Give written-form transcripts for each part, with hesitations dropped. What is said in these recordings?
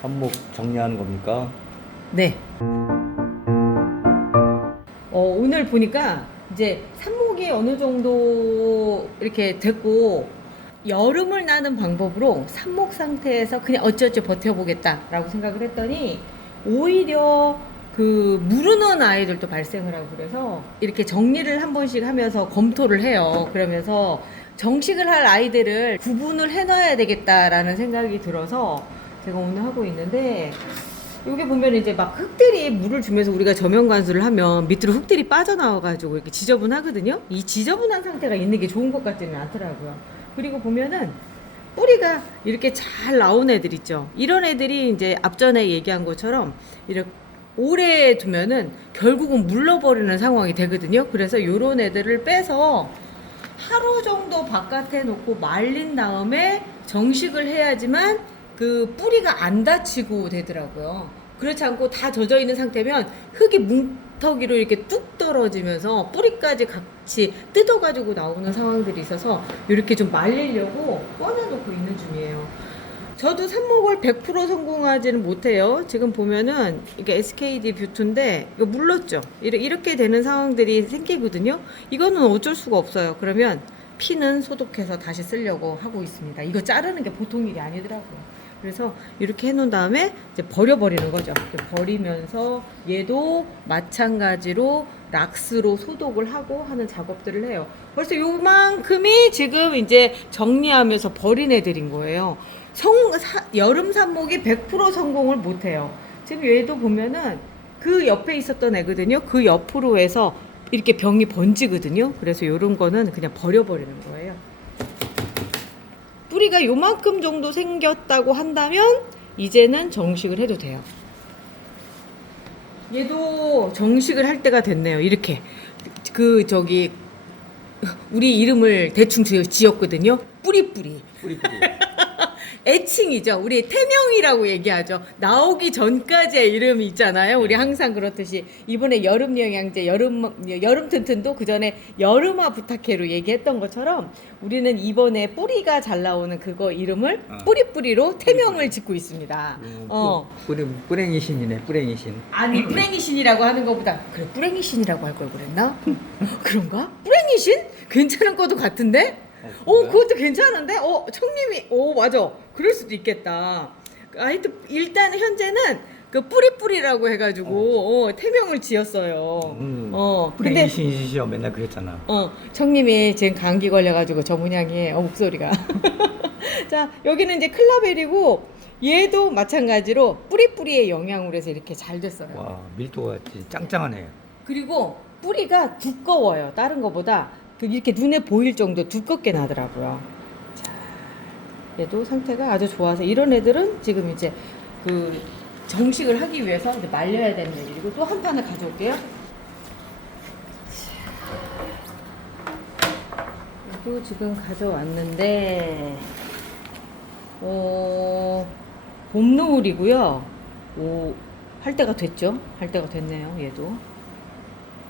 삽목 정리하는 겁니까? 네. 오늘 보니까 이제 삽목이 어느 정도 이렇게 됐고 여름을 나는 방법으로 삽목 상태에서 그냥 어찌어찌 버텨보겠다라고 생각을 했더니 오히려 그 무르는 아이들도 발생을 하고 그래서 이렇게 정리를 한 번씩 하면서 검토를 해요. 그러면서 정식을 할 아이들을 구분을 해놔야 되겠다라는 생각이 들어서 제가 오늘 하고 있는데 여기 보면 이제 막 흙들이 물을 주면서 우리가 저면 관수를 하면 밑으로 흙들이 빠져나와가지고 이렇게 지저분하거든요. 이 지저분한 상태가 있는 게 좋은 것 같지는 않더라고요. 그리고 보면은 뿌리가 이렇게 잘 나온 애들 있죠. 이런 애들이 이제 앞전에 얘기한 것처럼 이렇게 오래 두면은 결국은 물러버리는 상황이 되거든요. 그래서 요런 애들을 빼서 하루 정도 바깥에 놓고 말린 다음에 정식을 해야지만 그 뿌리가 안 다치고 되더라고요. 그렇지 않고 다 젖어 있는 상태면 흙이 뭉텅이로 이렇게 뚝 떨어지면서 뿌리까지 같이 뜯어가지고 나오는 상황들이 있어서 이렇게 좀 말리려고 꺼내놓고 있는 중이에요. 저도 삽목을 100% 성공하지는 못해요. 지금 보면은 이게 SKD 뷰트인데 이거 물렀죠. 이렇게 되는 상황들이 생기거든요. 이거는 어쩔 수가 없어요. 그러면 피는 소독해서 다시 쓰려고 하고 있습니다. 이거 자르는 게 보통 일이 아니더라고요. 그래서 이렇게 해놓은 다음에 이제 버려버리는 거죠. 버리면서 얘도 마찬가지로 락스로 소독을 하고 하는 작업들을 해요. 벌써 요만큼이 지금 이제 정리하면서 버린 애들인 거예요. 여름 삽목이 100% 성공을 못해요. 지금 얘도 보면은 그 옆에 있었던 애거든요. 그 옆으로 해서 이렇게 병이 번지거든요. 그래서 요런 거는 그냥 버려버리는 거예요. 뿌리가 요만큼 정도 생겼다고 한다면 이제는 정식을 해도 돼요. 얘도 정식을 할 때가 됐네요. 이렇게 우리 이름을 대충 지었거든요. 뿌리뿌리. 애칭이죠. 우리 태명이라고 얘기하죠. 나오기 전까지의 이름이 있잖아요. 우리 항상 그렇듯이 이번에 여름 영양제, 여름 튼튼도 그 전에 여름아 부탁해로 얘기했던 것처럼 우리는 이번에 뿌리가 잘 나오는 그거 이름을 뿌리뿌리로 태명을 짓고 있습니다. 뿌랭이신이네, 뿌랭이신. 아니 뿌랭이신이라고 하는 것보다 그래 뿌랭이신이라고 할 걸 그랬나? 그런가? 뿌랭이신? 괜찮은 것도 같은데? 그것도 괜찮은데? 청님이, 맞아. 그럴 수도 있겠다. 하여튼, 일단 현재는 그 뿌리뿌리라고 해가지고, 태명을 지었어요. 근데, 뿌랭이신이시여 맨날 그랬잖아. 청님이 지금 감기 걸려가지고 저 모양이에요, 목소리가. 자, 여기는 이제 클라벨이고, 얘도 마찬가지로 뿌리뿌리의 영향으로 해서 이렇게 잘 됐어요. 와, 밀도가 짱짱하네. 그리고 뿌리가 두꺼워요. 다른 거보다. 이렇게 눈에 보일 정도 두껍게 나더라고요. 자, 얘도 상태가 아주 좋아서 이런 애들은 지금 이제 그 정식을 하기 위해서 이제 말려야 되는 애들이고 또 한 판을 가져올게요. 얘도 지금 가져왔는데 봄노을이고요. 할 때가 됐죠. 할 때가 됐네요. 얘도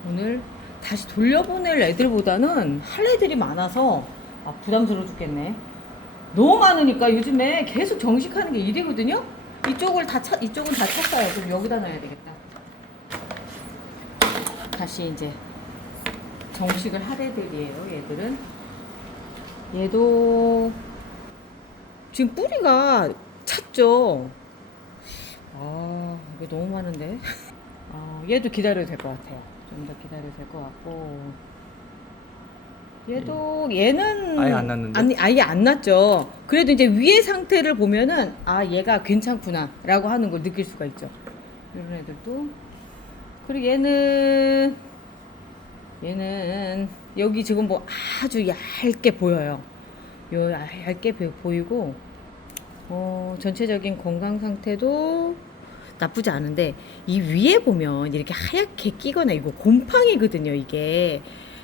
오늘 다시 돌려보낼 애들보다는 할 애들이 많아서 부담스러워 죽겠네. 너무 많으니까 요즘에 계속 정식하는 게 일이거든요. 이쪽은 다 찼어요. 그럼 여기다 놔야 되겠다. 다시 이제 정식을 할 애들이에요. 얘들은. 얘도 지금 뿌리가 찼죠. 이거 너무 많은데. 얘도 기다려도 될 것 같아요. 좀 더 기다려도 될 것 같고 얘는 아예 안 났는데? 아예 안 났죠. 그래도 이제 위의 상태를 보면은 얘가 괜찮구나 라고 하는 걸 느낄 수가 있죠. 이런 애들도. 그리고 얘는 여기 지금 뭐 아주 얇게 보여요. 얇게 보이고 전체적인 건강 상태도 나쁘지 않은데 이 위에 보면 이렇게 하얗게 끼거나 이거 곰팡이거든요. 이게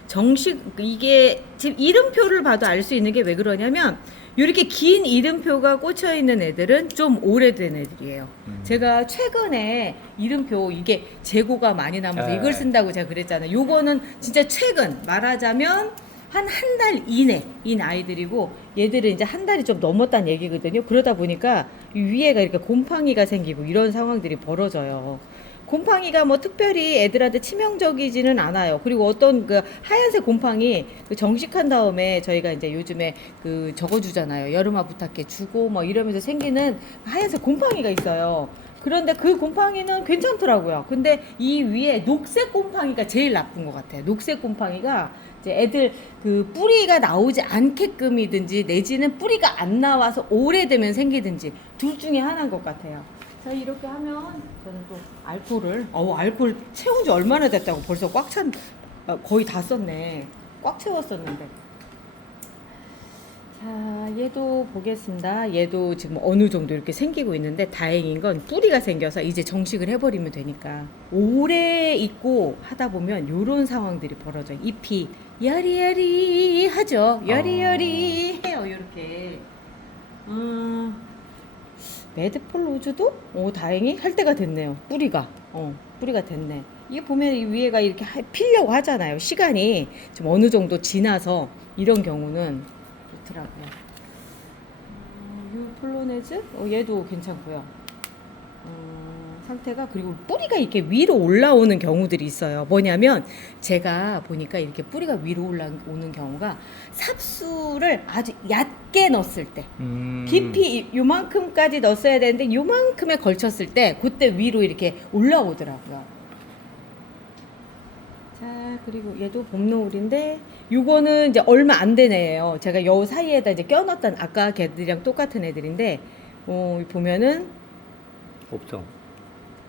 지금 이름표를 봐도 알 수 있는 게 왜 그러냐면 이렇게 긴 이름표가 꽂혀 있는 애들은 좀 오래된 애들이에요. 제가 최근에 이름표 이게 재고가 많이 남아서 이걸 쓴다고 제가 그랬잖아요. 요거는 진짜 최근 말하자면 한 달 이내인 아이들이고 얘들은 이제 한 달이 좀 넘었다는 얘기거든요. 그러다 보니까 이 위에가 이렇게 곰팡이가 생기고 이런 상황들이 벌어져요. 곰팡이가 뭐 특별히 애들한테 치명적이지는 않아요. 그리고 어떤 그 하얀색 곰팡이 그 정식한 다음에 저희가 이제 요즘에 그 적어주잖아요. 여름아 부탁해 주고 뭐 이러면서 생기는 하얀색 곰팡이가 있어요. 그런데 그 곰팡이는 괜찮더라고요. 근데 이 위에 녹색 곰팡이가 제일 나쁜 것 같아요. 녹색 곰팡이가 이제 애들 그 뿌리가 나오지 않게끔이든지 내지는 뿌리가 안 나와서 오래되면 생기든지 둘 중에 하나인 것 같아요. 자, 이렇게 하면 저는 또 알코올 채운 지 얼마나 됐다고 벌써 거의 다 썼네. 꽉 채웠었는데. 자, 얘도 보겠습니다. 얘도 지금 어느 정도 이렇게 생기고 있는데 다행인 건 뿌리가 생겨서 이제 정식을 해버리면 되니까 오래 있고 하다 보면 요런 상황들이 벌어져요. 잎이 여리여리 하죠. 여리여리 해요. 요렇게. 매드폴로즈도 다행히 할 때가 됐네요. 뿌리가 됐네. 이게 보면 이 위에가 이렇게 피려고 하잖아요. 시간이 좀 어느 정도 지나서 이런 경우는 좋더라고요. 폴로네즈 얘도 괜찮고요. 상태가 그리고 뿌리가 이렇게 위로 올라오는 경우들이 있어요. 뭐냐면 제가 보니까 이렇게 뿌리가 위로 올라오는 경우가 삽수를 아주 얕게 넣었을 때 깊이 요만큼까지 넣었어야 되는데 요만큼에 걸쳤을 때 그때 위로 이렇게 올라오더라고요. 자, 그리고 얘도 봄노을인데 요거는 이제 얼마 안 된 애예요. 제가 요 사이에다 이제 껴놨던 아까 걔들이랑 똑같은 애들인데 보면은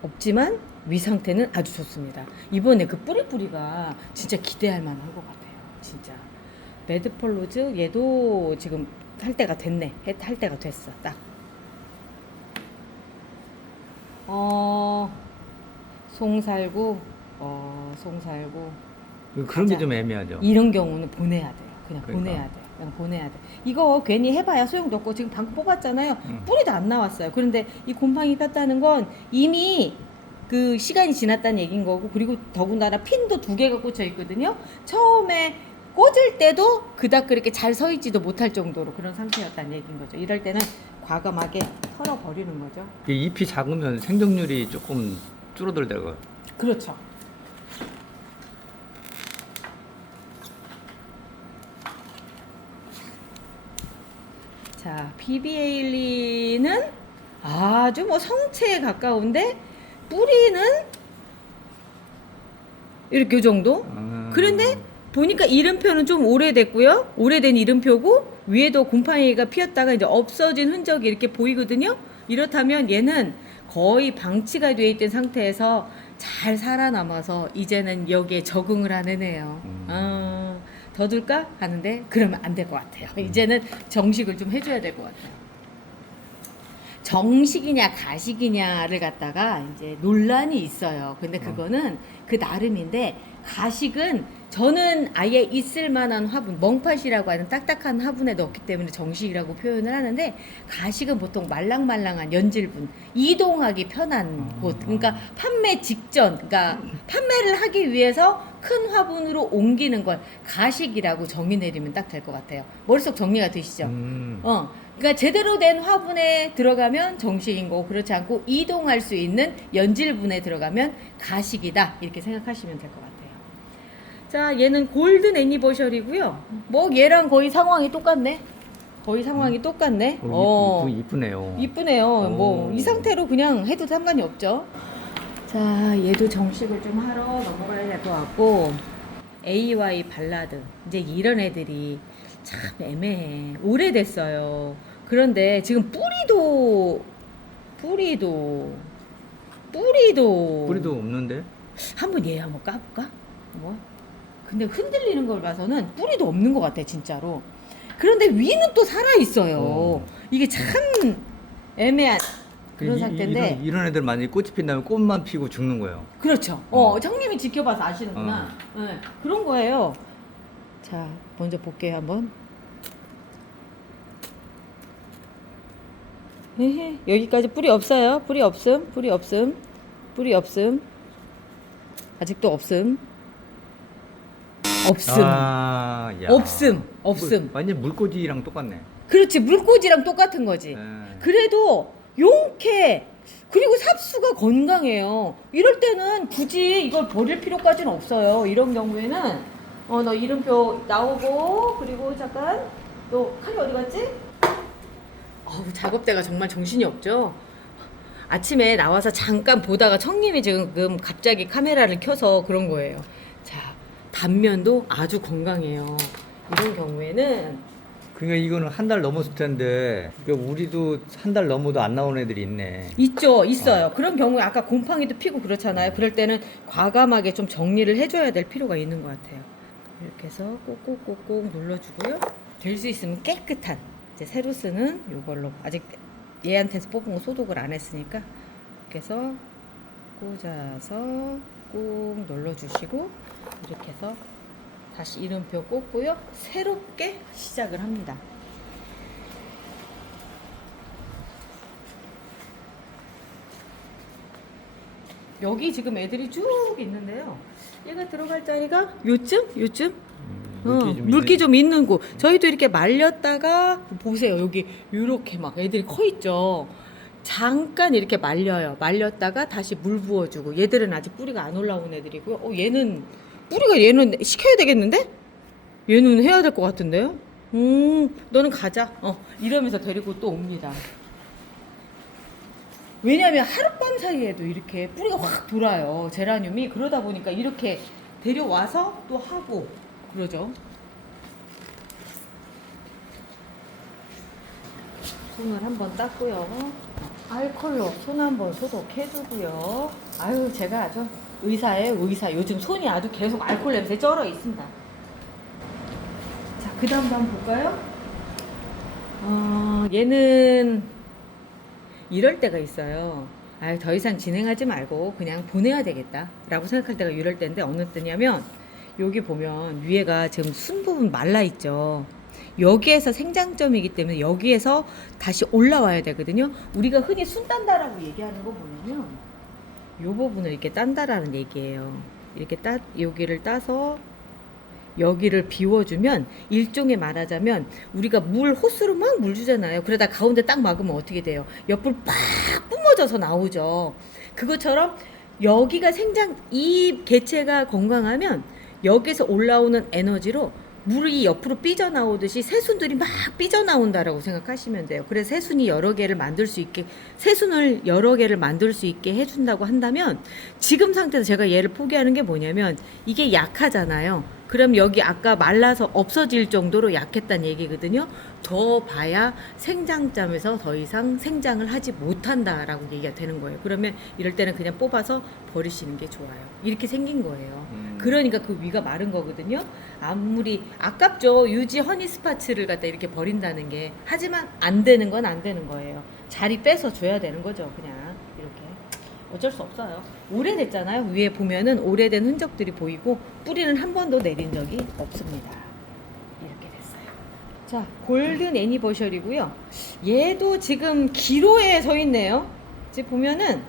없지만 위 상태는 아주 좋습니다. 이번에 그 뿌리가 진짜 기대할 만한 것 같아요. 진짜. 매드폴로즈 얘도 지금 할 때가 됐네. 할 때가 됐어. 딱. 송살구. 그런 게 좀 애매하죠. 이런 경우는 보내야 돼요. 그냥 그러니까. 보내야 돼. 이거 괜히 해봐야 소용도 없고 지금 방금 뽑았잖아요. 뿌리도 안 나왔어요. 그런데 이 곰팡이 폈다는 건 이미 그 시간이 지났다는 얘기인 거고 그리고 더군다나 핀도 2개가 꽂혀 있거든요. 처음에 꽂을 때도 그닥 그렇게 잘 서 있지도 못할 정도로 그런 상태였다는 얘기인 거죠. 이럴 때는 과감하게 털어버리는 거죠. 잎이 작으면 생존율이 조금 줄어들더라고요. 그렇죠. 자, 비비에일리는 아주 뭐 성체에 가까운데 뿌리는 이렇게 요 정도? 그런데 보니까 이름표는 좀 오래됐고요. 오래된 이름표고 위에도 곰팡이가 피었다가 이제 없어진 흔적이 이렇게 보이거든요. 이렇다면 얘는 거의 방치가 되어 있던 상태에서 잘 살아남아서 이제는 여기에 적응을 하는 애예요. 더 둘까 하는데 그러면 안 될 것 같아요. 이제는 정식을 좀 해줘야 될 것 같아요. 정식이냐 가식이냐를 갖다가 이제 논란이 있어요. 근데 그거는 그 나름인데 가식은 저는 아예 있을 만한 화분, 멍팥이라고 하는 딱딱한 화분에 넣기 때문에 정식이라고 표현을 하는데 가식은 보통 말랑말랑한 연질분, 이동하기 편한 곳, 그러니까 판매 직전, 그러니까 판매를 하기 위해서 큰 화분으로 옮기는 걸 가식이라고 정의 내리면 딱 될 것 같아요. 머릿속 정리가 되시죠? 그러니까 제대로 된 화분에 들어가면 정식인 거고 그렇지 않고 이동할 수 있는 연질분에 들어가면 가식이다 이렇게 생각하시면 될 것 같아요. 자, 얘는 골든 애니버셜이고요. 뭐 얘랑 거의 상황이 똑같네. 이쁘네요. 이쁘네요. 뭐 이 상태로 그냥 해도 상관이 없죠. 자, 얘도 정식을 좀 하러 넘어가야 될 것 같고 AY 발라드 이제 이런 애들이 참 애매해. 오래됐어요. 그런데 지금 뿌리도 없는데? 한번 얘 한번 까볼까? 뭐? 근데 흔들리는 걸 봐서는 뿌리도 없는 것 같아 진짜로. 그런데 위는 또 살아 있어요. 이게 참 애매한 그런 상태인데. 이런 애들 만약에 꽃이 핀다면 꽃만 피고 죽는 거예요. 그렇죠. 형님이 지켜봐서 아시는구나. 네, 그런 거예요. 자, 먼저 볼게요 한번. 여기까지 뿌리 없어요. 뿌리 없음. 아직도 없음. 없음. 아, 야. 없음. 완전 물꽂이랑 똑같네. 그렇지, 물꽂이랑 똑같은 거지. 네. 그래도 용케, 그리고 삽수가 건강해요. 이럴 때는 굳이 이걸 버릴 필요까지는 없어요. 이런 경우에는 너 이름표 나오고, 그리고 잠깐 너 칼이 어디 갔지? 작업대가 정말 정신이 없죠. 아침에 나와서 잠깐 보다가 청님이 지금 갑자기 카메라를 켜서 그런 거예요. 자, 단면도 아주 건강해요. 이런 경우에는 그러니까 이거는 한 달 넘었을 텐데, 그러니까 우리도 한 달 넘어도 안 나온 애들이 있네. 있어요. 그런 경우에 아까 곰팡이도 피고 그렇잖아요. 그럴 때는 과감하게 좀 정리를 해줘야 될 필요가 있는 것 같아요. 이렇게 해서 꼭꼭꼭꼭 눌러주고요. 될 수 있으면 깨끗한, 이제 새로 쓰는 이걸로, 아직 얘한테서 뽑은 거 소독을 안 했으니까 이렇게 해서 꽂아서 꾹 눌러주시고, 이렇게 해서 다시 이름표 꽂고요. 새롭게 시작을 합니다. 여기 지금 애들이 쭉 있는데요. 얘가 들어갈 자리가 요쯤? 물기 좀 있는 곳. 저희도 이렇게 말렸다가 보세요. 여기 이렇게 막 애들이 커 있죠. 잠깐 이렇게 말려요. 말렸다가 다시 물 부어주고. 얘들은 아직 뿌리가 안 올라온 애들이고요. 얘는 얘는 시켜야 되겠는데? 얘는 해야 될 것 같은데요? 너는 가자. 이러면서 데리고 또 옵니다. 왜냐면 하룻밤 사이에도 이렇게 뿌리가 확 돌아요. 제라늄이. 그러다 보니까 이렇게 데려와서 또 하고 그러죠. 손을 한번 닦고요. 알콜로 손 한번 소독해주고요. 아유, 제가 아주 의사예요, 의사. 요즘 손이 아주 계속 알콜 냄새 쩔어 있습니다. 자, 그 다음도 한번 볼까요? 얘는 이럴 때가 있어요. 아유, 더 이상 진행하지 말고 그냥 보내야 되겠다 라고 생각할 때가 이럴 때인데, 어느 때냐면 여기 보면 위에가 지금 순 부분 말라 있죠. 여기에서 생장점이기 때문에 여기에서 다시 올라와야 되거든요. 우리가 흔히 순 딴다라고 얘기하는 거 보면요, 이 부분을 이렇게 딴다라는 얘기예요. 이렇게 여기를 따서 여기를 비워주면, 일종의 말하자면 우리가 물 호스로 막 물 주잖아요. 그러다 가운데 딱 막으면 어떻게 돼요? 옆으로 팍 뿜어져서 나오죠. 그것처럼 여기가 이 개체가 건강하면 여기서 올라오는 에너지로 물이 옆으로 삐져나오듯이 새순들이 막 삐져나온다라고 생각하시면 돼요. 그래서 새순을 여러 개를 만들 수 있게 해준다고 한다면, 지금 상태에서 제가 얘를 포기하는 게 뭐냐면, 이게 약하잖아요. 그럼 여기 아까 말라서 없어질 정도로 약했다는 얘기거든요. 더 봐야 생장점에서 더 이상 생장을 하지 못한다라고 얘기가 되는 거예요. 그러면 이럴 때는 그냥 뽑아서 버리시는 게 좋아요. 이렇게 생긴 거예요. 그러니까 그 위가 마른 거거든요. 아무리 아깝죠. 유지 허니스파츠를 갖다 이렇게 버린다는 게. 하지만 안 되는 건 안 되는 거예요. 자리 빼서 줘야 되는 거죠. 그냥 이렇게. 어쩔 수 없어요. 오래됐잖아요. 위에 보면은 오래된 흔적들이 보이고 뿌리는 한 번도 내린 적이 없습니다. 이렇게 됐어요. 자, 골든 애니버셜이고요. 얘도 지금 기로에 서 있네요. 지금 보면은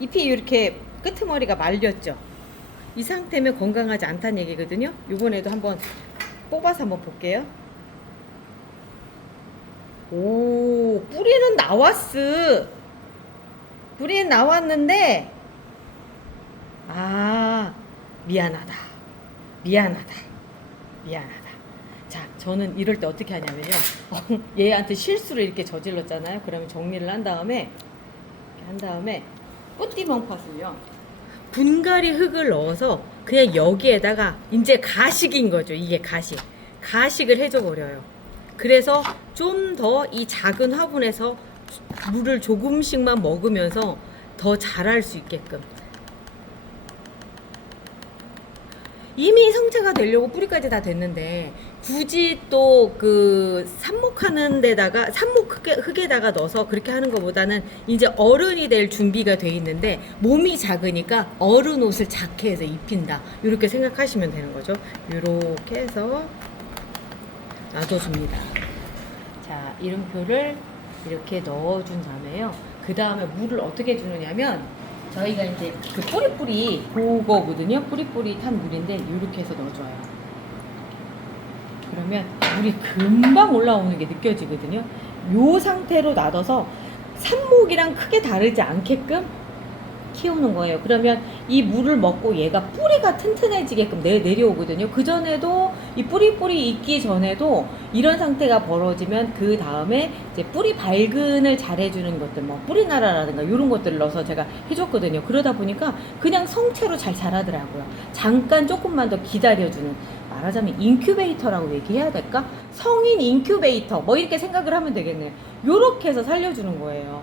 잎이 이렇게 끄트머리가 말렸죠. 이 상태면 건강하지 않다는 얘기거든요. 이번에도 한번 뽑아서 한번 볼게요. 오, 뿌리는 나왔는데, 미안하다. 자, 저는 이럴 때 어떻게 하냐면요. 얘한테 실수를 이렇게 저질렀잖아요. 그러면 정리를 한 다음에 뿌띠멍팟을요, 분갈이 흙을 넣어서 그냥 여기에다가 이제 가식인 거죠. 이게 가식을 해줘 버려요. 그래서 좀 더 이 작은 화분에서 물을 조금씩만 먹으면서 더 자랄 수 있게끔. 이미 성체가 되려고 뿌리까지 다 됐는데, 굳이 또 그 삽목하는 데다가 삽목 흙에다가 넣어서 그렇게 하는 것보다는 이제 어른이 될 준비가 돼 있는데, 몸이 작으니까 어른 옷을 작게 해서 입힌다, 이렇게 생각하시면 되는 거죠. 이렇게 해서 놔둬줍니다. 자, 이름표를 이렇게 넣어준 다음에요. 그 다음에 물을 어떻게 주느냐면, 저희가 이제 그 뿌리뿌리 그거거든요. 뿌리뿌리 탄 물인데 이렇게 해서 넣어줘요. 그러면 물이 금방 올라오는 게 느껴지거든요. 요 상태로 놔둬서 삽목이랑 크게 다르지 않게끔 키우는 거예요. 그러면 이 물을 먹고 얘가 뿌리가 튼튼해지게끔 내려오거든요. 그 전에도 이 뿌리 있기 전에도 이런 상태가 벌어지면 그 다음에 이제 뿌리 발근을 잘 해주는 것들, 뭐 뿌리나라라든가 이런 것들을 넣어서 제가 해줬거든요. 그러다 보니까 그냥 성체로 잘 자라더라고요. 잠깐 조금만 더 기다려주는, 말하자면 인큐베이터라고 얘기해야 될까? 성인 인큐베이터 뭐 이렇게 생각을 하면 되겠네요. 요렇게 해서 살려주는 거예요.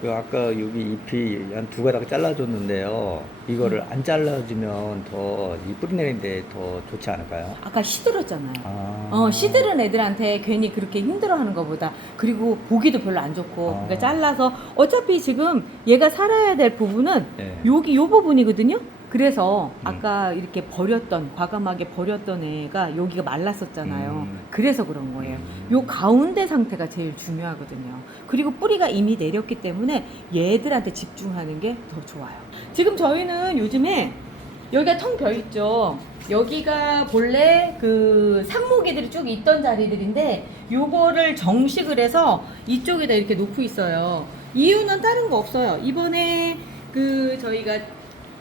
그 아까 여기 잎이 한 두 가닥 잘라줬는데요. 이거를 안 잘라주면 더 이 뿌리 내리는데 더 좋지 않을까요? 아까 시들었잖아요. 아. 시들은 애들한테 괜히 그렇게 힘들어하는 것보다, 그리고 보기도 별로 안 좋고, 아. 그러니까 잘라서 어차피 지금 얘가 살아야 될 부분은 네. 여기 요 부분이거든요. 그래서 아까 이렇게 버렸던, 과감하게 버렸던 애가 여기가 말랐었잖아요. 그래서 그런 거예요. 요 가운데 상태가 제일 중요하거든요. 그리고 뿌리가 이미 내렸기 때문에 얘들한테 집중하는 게 더 좋아요. 지금 저희는 요즘에 여기가 텅 벼 있죠. 여기가 본래 그 삽목이들이 쭉 있던 자리들인데 요거를 정식을 해서 이쪽에다 이렇게 놓고 있어요. 이유는 다른 거 없어요. 이번에 그 저희가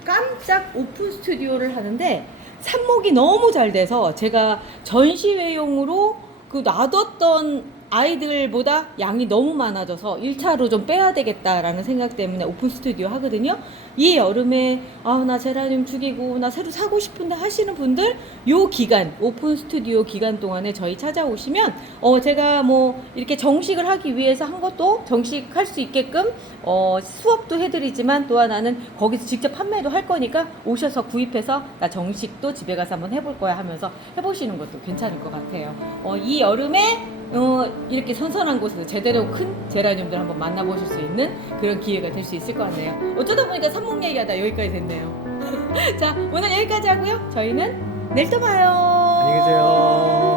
깜짝 오픈 스튜디오를 하는데 삽목이 너무 잘 돼서 제가 전시회용으로 그 놔뒀던 아이들보다 양이 너무 많아져서 1차로 좀 빼야 되겠다라는 생각 때문에 오픈 스튜디오 하거든요. 이 여름에 나 제라늄 죽이고 나 새로 사고 싶은데 하시는 분들 요 기간, 오픈 스튜디오 기간 동안에 저희 찾아오시면 제가 뭐 이렇게 정식을 하기 위해서 한 것도 정식할 수 있게끔 수업도 해드리지만 또 하나는 거기서 직접 판매도 할 거니까 오셔서 구입해서 나 정식도 집에 가서 한번 해볼 거야 하면서 해보시는 것도 괜찮을 것 같아요. 이 여름에 이렇게 선선한 곳에서 제대로 큰 제라늄들 한번 만나보실 수 있는 그런 기회가 될 수 있을 것 같네요. 어쩌다 보니까 삽목 얘기하다 여기까지 됐네요. 자, 오늘 여기까지 하고요. 저희는 내일 또 봐요. 안녕히 계세요.